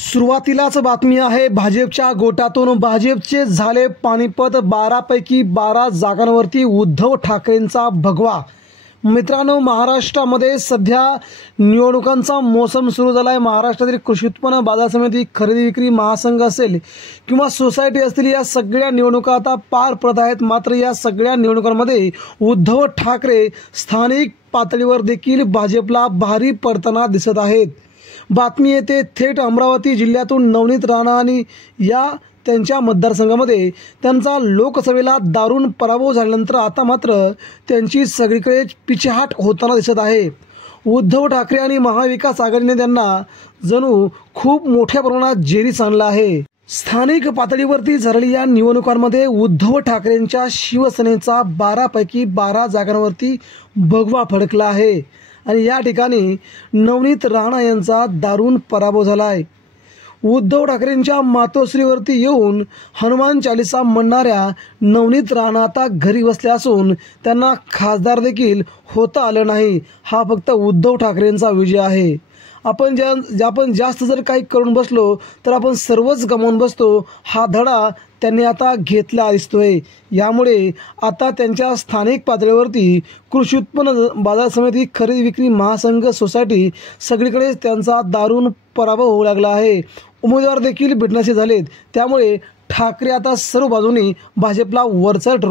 सुरुवातीलाच बातमी आहे भाजपच्या गोटातून भाजपचे झाले पानिपत 12 पैकी 12 जागांवरती उद्धव ठाकरेंचा भगवा। मित्रांनो, महाराष्ट्रामध्ये सध्या निवडणुकांचा मोसम सुरू झाला आहे। महाराष्ट्रातील कृषी उत्पन्न बाजार समिती, खरेदी विक्री महासंघ असेल किंवा सोसायटी असतील, या सगळ्या निवडणुका आता पार पडत आहेत। मात्र या सगळ्या निवडणुकांमध्ये उद्धव ठाकरे स्थानिक पातळीवर देखील भाजपला भारी पडताना दिसत आहेत। बातमी येते थेट अमरावती जिल्ह्यातून नवनीत राणा आणि या त्यांच्या मतदारसंघामध्ये त्यांचा लोकसभेला दारुण पराभव झाल्यानंतर आता मात्र त्यांची सगळीकडे पिछेहाट होताना दिसत आहे। उद्धव ठाकरे आणि महाविकास आघाडीने त्यांना जणू खूप मोठ्या प्रमाणात जेरीस आणलं आहे। स्थानिक पातळीवरती झालेल्या या निवडणुकांमध्ये उद्धव ठाकरेंच्या शिवसेनेचा 12 पैकी 12 जागांवरती भगवा फडकला आहे आणि या ठिकाणी नवनीत राणा यांचा दारुण पराभव झाला आहे। उद्धव ठाकरेंच्या मातोश्रीवरती येऊन हनुमान चालीसा म्हणणाऱ्या नवनीत राणा आता घरी बसल्या असून त्यांना खासदार देखील होता आलं नाही। हा फक्त उद्धव ठाकरेंचा विजय आहे। आपण जास्त जर काही करून बसलो तर आपण सर्वच गमावून बसतो, हा धडा त्यांनी आता घेतला दिसतोय। यामुळे आता त्यांच्या स्थानिक पातळीवरती कृषी उत्पन्न बाजार समिती, खरेदी विक्री महासंघ, सोसायटी सगळीकडे त्यांचा दारुण पराभव होऊ लागला आहे। उमेदवार देखील भेटण्याचे झालेत। त्यामुळे ठाकरे आता सर्व बाजूंनी भाजपला वरचढ